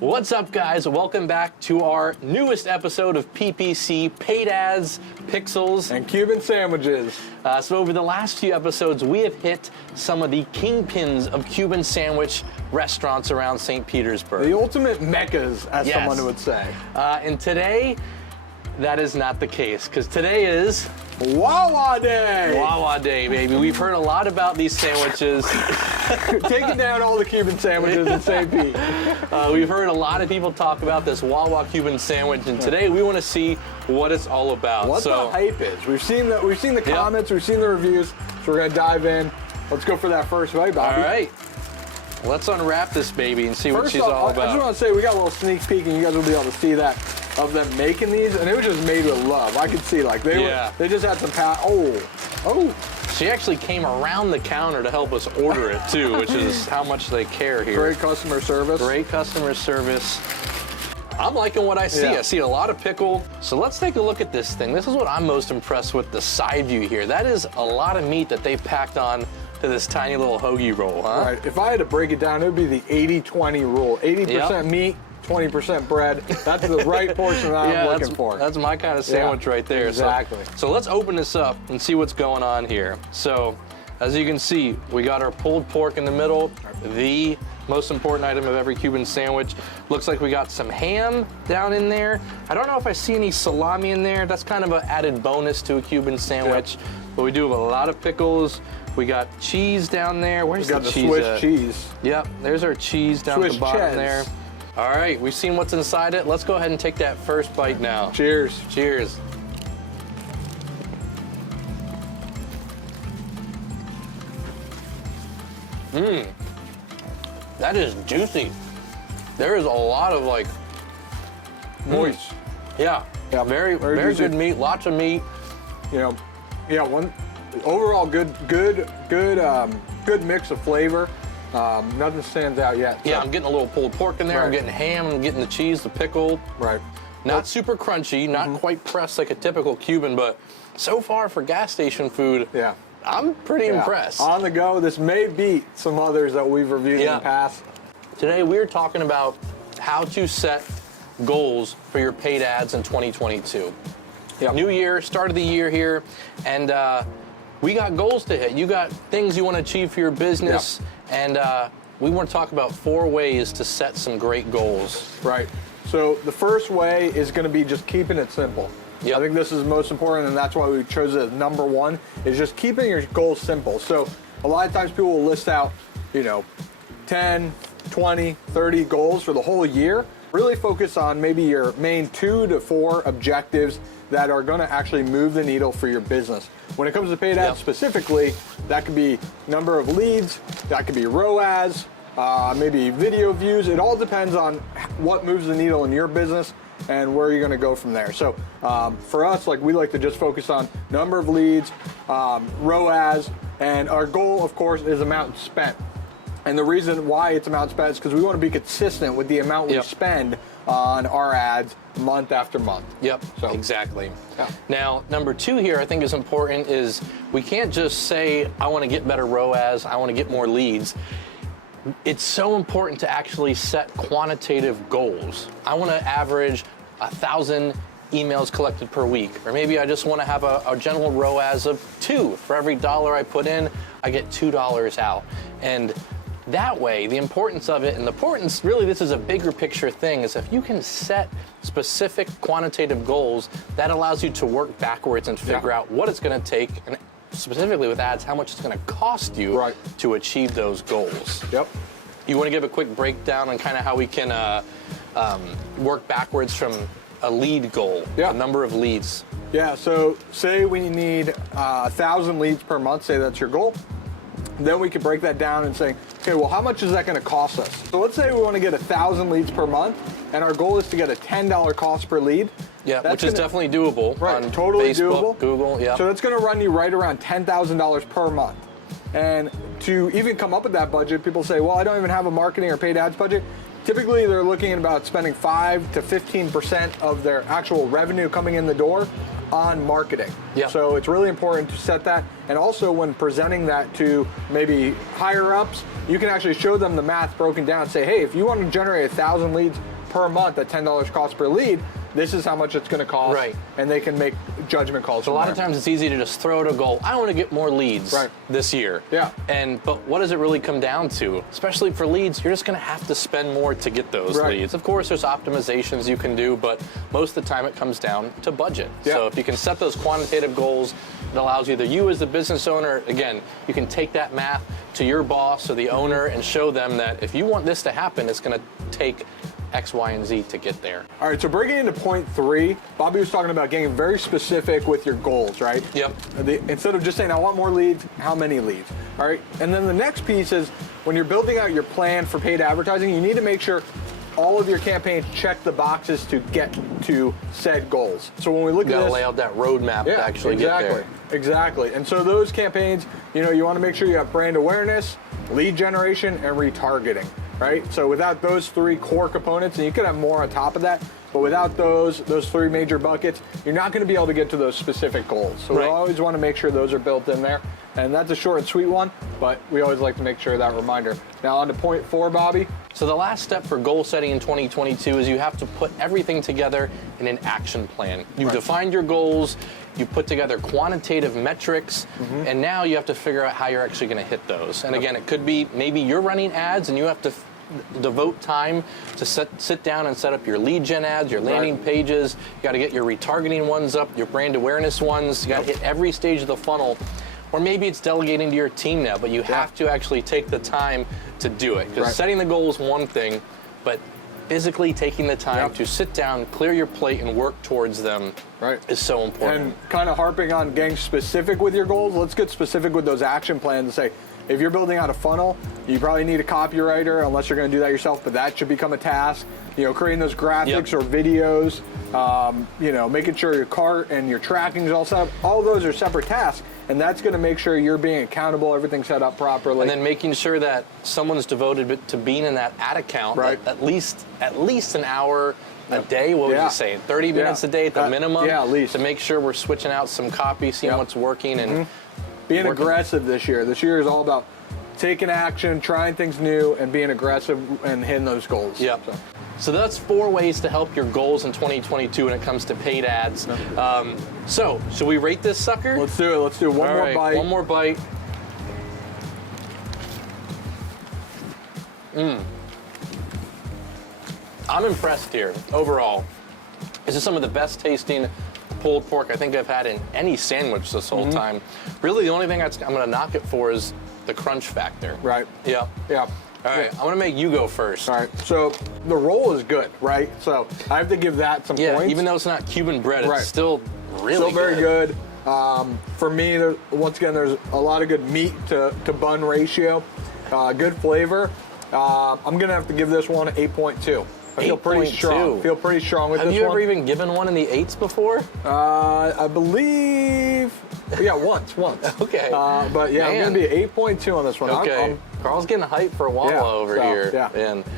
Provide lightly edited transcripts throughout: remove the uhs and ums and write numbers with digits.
What's up, guys? Welcome back to our newest episode of PPC, Paid Ads, Pixels, and Cuban Sandwiches. So over the last few episodes, we have hit some of the kingpins of Cuban sandwich restaurants around Saint Petersburg. The ultimate meccas, as someone would say. And today, that is not the case, because today is Wawa Day! Wawa Day, baby. We've heard a lot about these sandwiches. Taking down all the Cuban sandwiches in St. Pete. We've heard a lot of people talk about this Wawa Cuban sandwich, and today we want to see what it's all about. What the hype is. We've seen the comments, we've seen the reviews, so we're gonna dive in. Let's go for that first bite, Bobby. All right. Let's unwrap this baby and see what she's all about. I just want to say we got a little sneak peek, and you guys will be able to see that of them making these, and it was just made with love. I could see like they just had some oh. She actually came around the counter to help us order it too, which is how much they care here. Great customer service. Great customer service. I'm liking what I see. Yeah. I see a lot of pickle. So let's take a look at this thing. This is what I'm most impressed with, the side view here. That is a lot of meat that they've packed on to this tiny little hoagie roll, huh? Right. If I had to break it down, it would be the 80-20 rule. 80% meat, 20% bread. That's the right portion that I'm looking for. That's my kind of sandwich right there. Exactly. So let's open this up and see what's going on here. So as you can see, we got our pulled pork in the middle, the most important item of every Cuban sandwich. Looks like we got some ham down in there. I don't know if I see any salami in there. That's kind of an added bonus to a Cuban sandwich. But we do have a lot of pickles. We got cheese down there. Where's the cheese Swiss cheese. Yep, there's our cheese down at the bottom there. All right, we've seen what's inside it. Let's go ahead and take that first bite now. Cheers. Cheers. Mmm. That is juicy. There is a lot of like moist. Yeah. Very good meat. Lots of meat. You know, overall good mix of flavor. Nothing stands out yet. Yeah, I'm getting a little pulled pork in there. I'm getting ham. I'm getting the cheese, the pickle. Right. Not super crunchy. Not quite pressed like a typical Cuban, but so far for gas station food, I'm pretty impressed. On the go, this may beat some others that we've reviewed in the past. Today we're talking about how to set goals for your paid ads in 2022. New year, start of the year here, and we got goals to hit. You got things you want to achieve for your business, and we want to talk about 4 ways to set some great goals. Right. So the first way is going to be just keeping it simple. I think this is most important, and that's why we chose it as number 1, is just keeping your goals simple. So a lot of times people will list out, 10, 20, 30 goals for the whole year. Really focus on maybe your main 2 to 4 objectives that are going to actually move the needle for your business. When it comes to paid ads specifically, that could be number of leads, that could be ROAS, maybe video views. It all depends on what moves the needle in your business and where you're going to go from there. So for us, we like to just focus on number of leads, ROAS, and our goal, of course, is amount spent. And the reason why it's amount spent is because we want to be consistent with the amount we spend on our ads month after month. So exactly. Now, number 2 here I think is important is we can't just say, I want to get better ROAS, I want to get more leads. It's so important to actually set quantitative goals. I want to average 1,000 emails collected per week, or maybe I just want to have a general ROAS of 2. For every $1 I put in, I get $2 out. And that way, the importance of it, and the importance, really this is a bigger picture thing, is if you can set specific quantitative goals, that allows you to work backwards and figure out what it's going to take, and specifically with ads, how much it's going to cost you to achieve those goals. You want to give a quick breakdown on kind of how we can work backwards from a lead goal, a number of leads? So say we need 1,000 leads per month, say that's your goal. Then we can break that down and say, okay, well, how much is that going to cost us? So let's say we want to get 1,000 leads per month, and our goal is to get a $10 cost per lead. Which is definitely doable. On totally Facebook, doable. Google, So that's going to run you right around $10,000 per month. And to even come up with that budget, people say, well, I don't even have a marketing or paid ads budget. Typically, they're looking at about spending 5 to 15% of their actual revenue coming in the door on marketing. Yep. So it's really important to set that. And also when presenting that to maybe higher ups, you can actually show them the math broken down and say, hey, if you want to generate 1,000 leads per month at $10 cost per lead, this is how much it's going to cost. Right. And they can make judgment calls. So a lot of times it's easy to just throw out a goal. I want to get more leads this year. Yeah. But what does it really come down to? Especially for leads, you're just going to have to spend more to get those leads. Of course, there's optimizations you can do, but most of the time it comes down to budget. Yeah. So if you can set those quantitative goals, it allows either you as the business owner, again, you can take that math to your boss or the owner and show them that if you want this to happen, it's going to take X, Y, and Z to get there. All right, so breaking into point 3, Bobby was talking about getting very specific with your goals, right? Yep. Instead of just saying, I want more leads, how many leads? All right, and then the next piece is when you're building out your plan for paid advertising, you need to make sure all of your campaigns check the boxes to get to said goals. So when we look at this, you gotta lay out that roadmap to actually get there. Exactly. And so those campaigns, you want to make sure you have brand awareness, lead generation, and retargeting. Right? So without those 3 core components, and you could have more on top of that, but without those 3 major buckets, you're not going to be able to get to those specific goals. So we always want to make sure those are built in there. And that's a short and sweet one, but we always like to make sure that reminder. Now on to point 4, Bobby. So the last step for goal setting in 2022 is you have to put everything together in an action plan. You've defined your goals, you put together quantitative metrics, and now you have to figure out how you're actually going to hit those. And again, it could be maybe you're running ads and you have to devote time to sit down and set up your lead gen ads, your landing pages. You got to get your retargeting ones up, your brand awareness ones. You got to hit every stage of the funnel. Or maybe it's delegating to your team now, but you have to actually take the time to do it. Because setting the goal is one thing, but physically taking the time to sit down, clear your plate, and work towards them is so important. And kind of harping on getting specific with your goals, let's get specific with those action plans and say, if you're building out a funnel, you probably need a copywriter, unless you're going to do that yourself, but that should become a task. Creating those graphics or videos, making sure your cart and your tracking is all set up. All those are separate tasks, and that's going to make sure you're being accountable, everything's set up properly. And then making sure that someone's devoted to being in that ad account at least an hour a day. What would you say? 30 minutes a day at the minimum? Yeah, at least. To make sure we're switching out some copy, seeing what's working, and being aggressive this year. This year is all about taking action, trying things new, and being aggressive and hitting those goals. Yep. So that's 4 ways to help your goals in 2022 when it comes to paid ads. So, should we rate this sucker? Let's do it. Let's do one more bite. One more bite. I'm impressed here, overall. This is some of the best tasting pulled pork I think I've had in any sandwich this whole time. Really, the only thing I'm going to knock it for is the crunch factor. Right. Yeah. Yeah. All right, I'm going to make you go first. All right, so the roll is good, right? So I have to give that some points. Even though it's not Cuban bread, it's still really very good. For me, once again, there's a lot of good meat to bun ratio, good flavor. I'm going to have to give this one 8.2. I feel pretty strong. Feel pretty strong with this one. Have you ever even given one in the 8s before? I believe, once. Okay. But yeah, I'm going to be 8.2 on this one. Okay. Carl's getting hyped for Wawa over here. Yeah.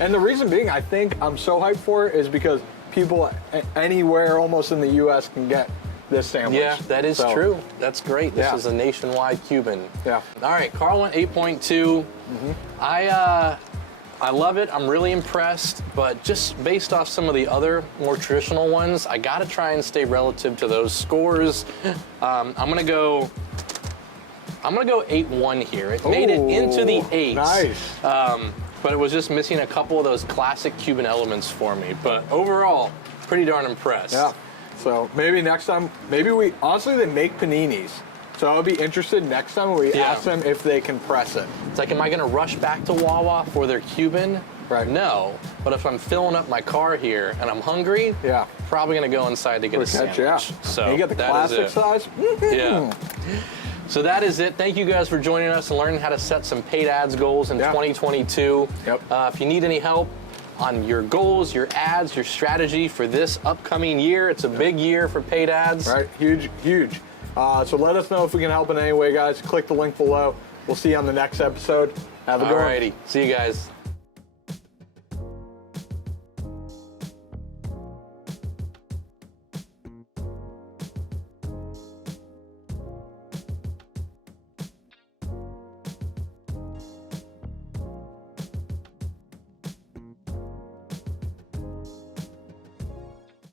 And the reason being, I think I'm so hyped for it is because people anywhere almost in the U.S. can get this sandwich. Yeah, that is true. That's great. This is a nationwide Cuban. Yeah. All right, Karl went 8.2. I love it. I'm really impressed, but just based off some of the other more traditional ones, I got to try and stay relative to those scores. I'm gonna go 8.1 here. It made it into the 8s. Nice. But it was just missing a couple of those classic Cuban elements for me. But overall, pretty darn impressed. Yeah. So maybe next time, they make paninis. So I'll be interested next time when we ask them if they can press it. It's like, am I going to rush back to Wawa for their Cuban? Right. No. But if I'm filling up my car here and I'm hungry, probably going to go inside to get a sandwich. Yeah. So and you get the classic size? Yeah. So that is it. Thank you guys for joining us and learning how to set some paid ads goals in 2022. Yep. If you need any help on your goals, your ads, your strategy for this upcoming year, it's a big year for paid ads. Right. Huge. So let us know if we can help in any way, guys. Click the link below. We'll see you on the next episode. Have a good one. Alrighty. See you guys.